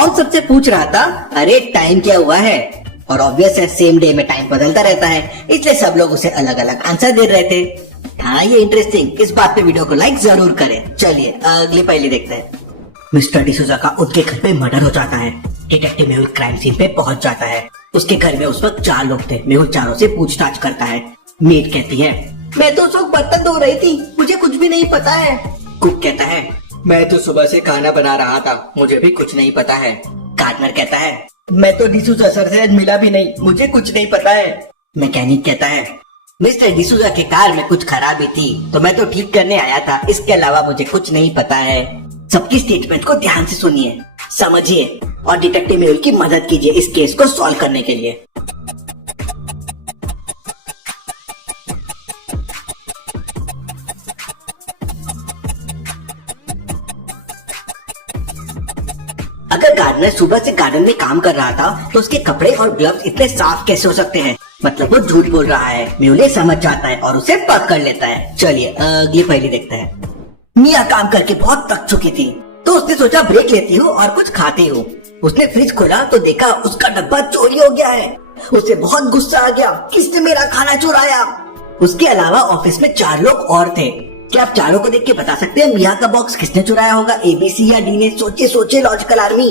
Don सबसे पूछ रहा था, अरे टाइम क्या हुआ है? और ऑब्वियस है सेम डे में टाइम बदलता रहता है, इसलिए सब लोग उसे अलग अलग आंसर दे रहे थे। हाँ ये इंटरेस्टिंग, इस बात पे वीडियो को लाइक जरूर करें। चलिए अगली पहली देखते हैं। मिस्टर डिसूजा का उनके घर पे मर्डर हो जाता है। डिटेक्टिव मेहुल क्राइम सीन पे पहुंच जाता है। उसके घर में उस वक्त 4 लोग थे। मेहुल चारों से पूछताछ करता है। मेड कहती है, मैं तो उस वक्त बर्तन धो रही थी, मुझे कुछ भी नहीं पता है। कुक कहता है, मैं तो सुबह से खाना बना रहा था, मुझे भी कुछ नहीं पता है। गार्डनर कहता है, मैं तो डिसूजा सर से मिला भी नहीं, मुझे कुछ नहीं पता है। मैकेनिक कहता है, मिस्टर डिसूजा के कार में कुछ खराबी थी तो मैं तो ठीक करने आया था, इसके अलावा मुझे कुछ नहीं पता है। सबकी स्टेटमेंट को ध्यान से सुनिए, समझिए और डिटेक्टिव मेहुल की मदद कीजिए इस केस को सॉल्व करने के लिए। अगर गार्डनर सुबह से गार्डन में काम कर रहा था तो उसके कपड़े और ग्लव्स इतने साफ कैसे हो सकते हैं? मतलब वो झूठ बोल रहा है। मेहुल समझ जाता है और उसे पकड़ लेता है। चलिए अगली पहेली देखते हैं। मिया काम करके बहुत थक चुकी थी तो उसने सोचा ब्रेक लेती हूँ और कुछ खाती हूँ। उसने फ्रिज खोला तो देखा उसका डब्बा चोरी हो गया है। उसे बहुत गुस्सा आ गया, किसने मेरा खाना चुराया? उसके अलावा ऑफिस में 4 लोग और थे। क्या आप चारों को देख के बता सकते हैं मिया का बॉक्स किसने चुराया होगा? ABC या डी ने? सोचिए सोचिए लॉजिकल आर्मी।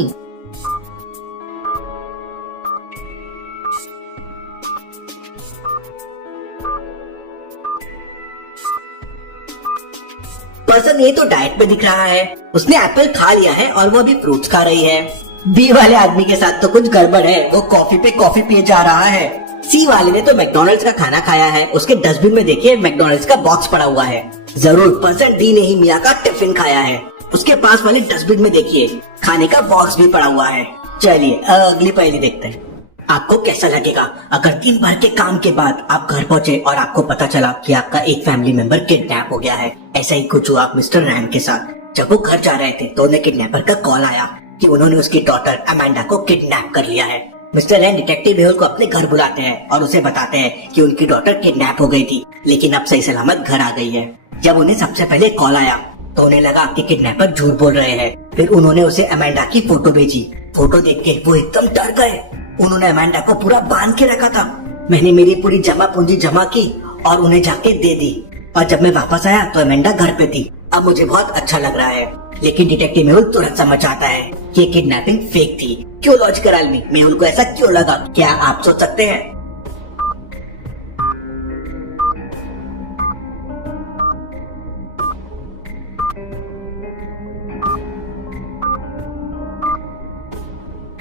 पर्सन ये तो डाइट पे दिख रहा है, उसने एप्पल खा लिया है और वो अभी फ्रूट्स खा रही है। बी वाले आदमी के साथ तो कुछ गड़बड़ है, वो कॉफी पे कॉफी पिए जा रहा है। सी वाले ने तो मैकडॉनल्ड्स का खाना खाया है, उसके डस्टबिन में देखिए मैकडॉनल्ड्स का बॉक्स पड़ा हुआ है। जरूर पर्सन डी ने ही मिया का टिफिन खाया है, उसके पास वाले डस्टबिन में देखिए खाने का बॉक्स भी पड़ा हुआ है। चलिए अगली पहेली देखते हैं। आपको कैसा लगेगा अगर दिन भर के काम के बाद आप घर पहुंचे और आपको पता चला कि आपका एक फैमिली मेंबर किडनैप हो गया है? ऐसा ही कुछ हुआ मिस्टर रैम के साथ। जब वो घर जा रहे थे तो उन्हें किडनैपर का कॉल आया कि उन्होंने उसकी डॉटर अमेंडा को किडनैप कर लिया है। मिस्टर रैम डिटेक्टिव मेहुल को अपने घर बुलाते हैं और उसे बताते हैं कि उनकी डॉटर किडनैप हो गई थी लेकिन अब सही सलामत घर आ गई है। जब उन्हें सबसे पहले कॉल आया तो उन्हें लगा कि किडनैपर झूठ बोल रहे हैं। फिर उन्होंने उसे अमेंडा की फोटो भेजी। फोटो देख के वो एकदम डर गए। उन्होंने अमेंडा को पूरा बांध के रखा था। मैंने मेरी पूरी जमा पूंजी जमा की और उन्हें जाके दे दी और जब मैं वापस आया तो अमेंडा घर पे थी। अब मुझे बहुत अच्छा लग रहा है। लेकिन डिटेक्टिव मेहुल तुरंत समझ आता है कि किडनैपिंग फेक थी। क्यों लॉजिकल आदमी? मेहुल को ऐसा क्यों लगा? क्या आप सोच सकते हैं?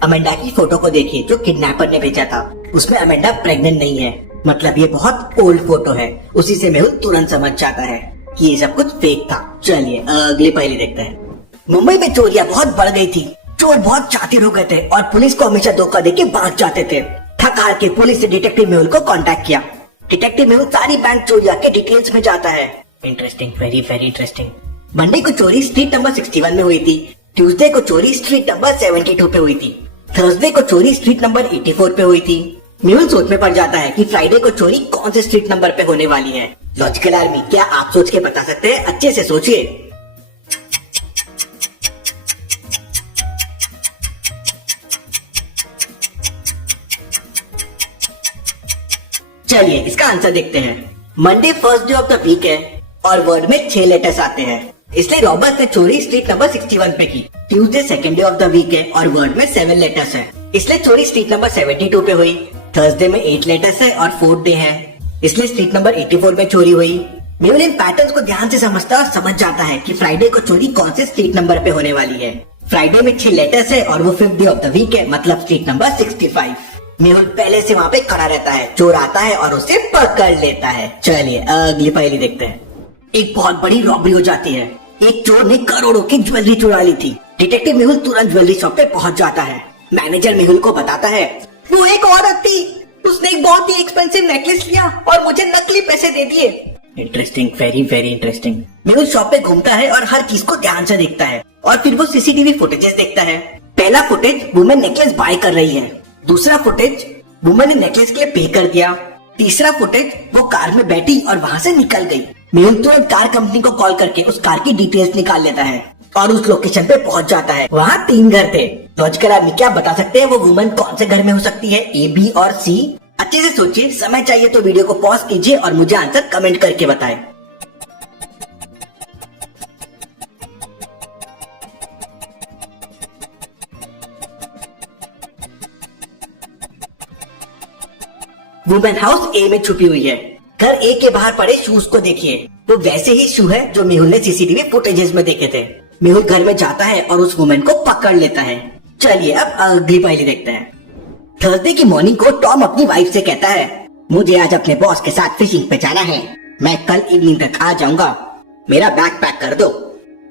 अमेंडा की फोटो को देखिए जो किडनैपर ने भेजा था। उसमें अमेंडा प्रेग्नेंट नहीं है, मतलब ये बहुत ओल्ड फोटो है। उसी से मेहुल तुरंत समझ जाता है कि ये सब कुछ फेक था। चलिए अगली पहेली देखते हैं। मुंबई में चोरियां बहुत बढ़ गई थी। चोर बहुत शातिर हो गए थे और पुलिस को हमेशा धोखा देके भाग जाते थे। थक हार के पुलिस ने डिटेक्टिव मेहुल को कांटेक्ट किया। डिटेक्टिव मेहुल सारी बैंक चोरियां के डिटेल्स में जाता है। Interesting, very very interesting. Monday को चोरी स्ट्रीट नंबर 61 में हुई थी। ट्यूसडे को चोरी स्ट्रीट नंबर 72 पे हुई थी। थर्सडे को चोरी स्ट्रीट नंबर 84 पे हुई थी। मेहुल सोच में पड़ जाता है कि फ्राइडे को चोरी कौन से स्ट्रीट नंबर पे होने वाली है। लॉजिकल आर्मी, क्या आप सोच के बता सकते हैं? अच्छे से सोचिए। चलिए इसका आंसर देखते हैं। Monday first day of the week है और वर्ड में 6 लेटर्स आते हैं, इसलिए रॉबर्ट ने चोरी स्ट्रीट नंबर 61 पे की। Tuesday second day of the week है और वर्ड में 7 लेटर्स है, इसलिए चोरी स्ट्रीट नंबर 72 पे हुई। थर्सडे में 8 लेटर्स है और 4th डे है, इसलिए स्ट्रीट नंबर 84 में चोरी हुई। मेहुल इन पैटर्न्स को ध्यान से समझता और समझ जाता है कि फ्राइडे को चोरी कौन से स्ट्रीट नंबर पे होने वाली है। फ्राइडे में 6 लेटर्स है और वो 5th day of the week है, मतलब स्ट्रीट नंबर 65। मेहुल पहले से वहाँ पे खड़ा रहता है। चोर आता है और उसे पकड़ लेता है। चलिए अगली पहेली देखते हैं। एक बहुत बड़ी रॉबरी हो जाती है। एक चोर ने करोड़ों की ज्वेलरी चुरा ली थी। डिटेक्टिव मेहुल तुरंत ज्वेलरी शॉप पे पहुंच जाता है। मैनेजर मेहुल को बताता है वो एक औरत थी, उसने एक बहुत ही एक्सपेंसिव नेकलेस लिया और मुझे नकली पैसे दे दिए। Interesting, very very interesting. Mehul shop पे घूमता है और हर चीज को ध्यान से देखता है और फिर वो सीसीटीवी फुटेजेस देखता है। पहला फुटेज वुमेन नेकलेस बाय कर रही है। दूसरा फुटेज वुमेन ने नेकलेस के लिए पे कर दिया। तीसरा फुटेज वो कार में बैठी और वहाँ से निकल गई। मेहुल तुरंत कार कंपनी को कॉल करके उस कार की डिटेल्स निकाल लेता है और उस लोकेशन पे पहुंच जाता है। वहाँ 3 घर थे, लॉजिकल आदमी क्या बता सकते हैं वो वुमन कौन से घर में हो सकती है, ए, बी और सी? अच्छे से सोचिए, समय चाहिए तो वीडियो को पॉज कीजिए और मुझे आंसर कमेंट करके बताएं। वुमेन हाउस ए में छुपी हुई है। घर ए के बाहर पड़े शूज को देखिए, वो वैसे ही शू है जो मेहुल ने सीसीटीवी फुटेजेस में देखे थे। मेहुल घर में जाता है और उस वुमेन को पकड़ लेता है। चलिए अब अगली पहेली देखते हैं। थर्सडे की मॉर्निंग को टॉम अपनी वाइफ से कहता है, मुझे आज अपने बॉस के साथ फिशिंग पे जाना है, मैं कल इवनिंग तक आ जाऊंगा, मेरा बैग पैक कर दो।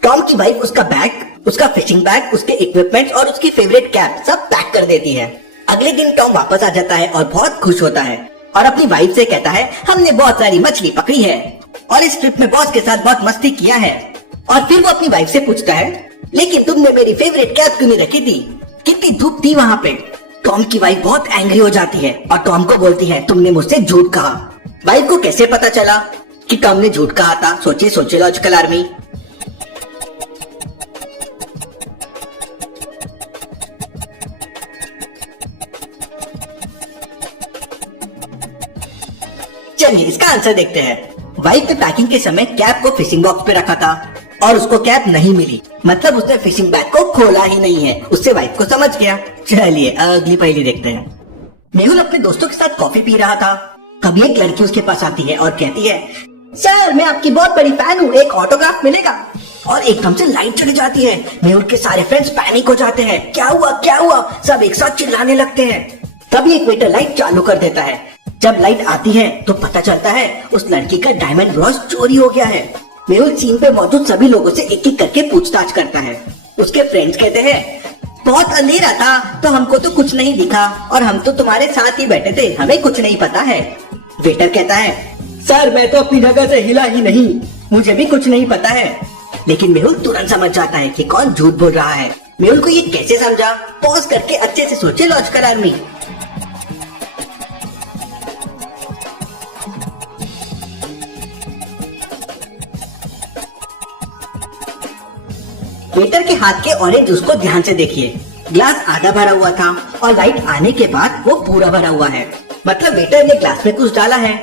टॉम की वाइफ उसका बैग, उसका फिशिंग बैग, उसके इक्विपमेंट्स और उसकी फेवरेट कैप सब पैक कर देती है। अगले दिन टॉम वापस आ जाता है और बहुत खुश होता है और अपनी वाइफ से कहता है, हमने बहुत सारी मछली पकड़ी है और इस ट्रिप में बॉस के साथ बहुत मस्ती किया है। और फिर वो अपनी वाइफ से पूछता है, लेकिन तुमने मेरी फेवरेट कैप क्यों नहीं रखी थी, कितनी धूप थी वहाँ पे। टॉम की वाइफ बहुत एंग्री हो जाती है और टॉम को बोलती है, तुमने मुझसे झूठ कहा। वाइफ को कैसे पता चला कि टॉम ने झूठ कहा था? सोचिए सोचिए लॉजिकल आर्मी। चलिए इसका आंसर देखते हैं। वाइफ ने पैकिंग के समय कैप को फिशिंग बॉक्स पे रखा था और उसको कैप नहीं मिली, मतलब उसने फिशिंग बैग को खोला ही नहीं है। उससे वाइफ को समझ गया। चलिए अगली पहेली देखते हैं। मेहुल अपने दोस्तों के साथ कॉफी पी रहा था, तभी एक लड़की उसके पास आती है और कहती है, सर मैं आपकी बहुत बड़ी फैन हूँ, एक ऑटोग्राफ मिलेगा। और एकदम से लाइट चली जाती है। मेहुल के सारे फ्रेंड्स पैनिक हो जाते हैं, क्या हुआ क्या हुआ, सब एक साथ चिल्लाने लगते हैं। तभी एक वेटर लाइट चालू कर देता है। जब लाइट आती है तो पता चलता है उस लड़की का डायमंड ब्रॉच चोरी हो गया है। मेहुल सीन पे मौजूद सभी लोगों से एक एक करके पूछताछ करता है। उसके फ्रेंड्स कहते हैं, बहुत अंधेरा था तो हमको तो कुछ नहीं दिखा और हम तो तुम्हारे साथ ही बैठे थे, हमें कुछ नहीं पता है। वेटर कहता है, सर मैं तो अपनी जगह से हिला ही नहीं, मुझे भी कुछ नहीं पता है। लेकिन मेहुल तुरंत समझ जाता है कि कौन झूठ बोल रहा है। मेहुल को ये कैसे समझा? पॉज करके अच्छे से सोचे लॉजिकल आर्मी। वेटर के हाथ के ऑरेंज जूस को ध्यान से देखिए। ग्लास आधा भरा हुआ था और लाइट आने के बाद वो पूरा भरा हुआ है, मतलब वेटर ने ग्लास में कुछ डाला है।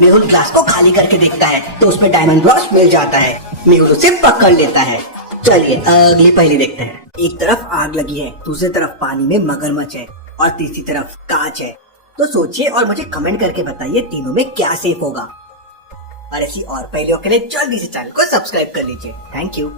मेहुल ग्लास को खाली करके देखता है तो उसमें डायमंड ब्रॉच मिल जाता है। मेहुल उसे पकड़ लेता है। चलिए अगली पहेली देखते हैं। एक तरफ आग लगी है, दूसरी तरफ पानी में मगरमच्छ है और तीसरी तरफ कांच है। तो सोचिए और मुझे कमेंट करके बताइए तीनों में क्या सेफ होगा। और ऐसी और पहेलियों के लिए जल्दी से चैनल को सब्सक्राइब कर लीजिए। Thank you.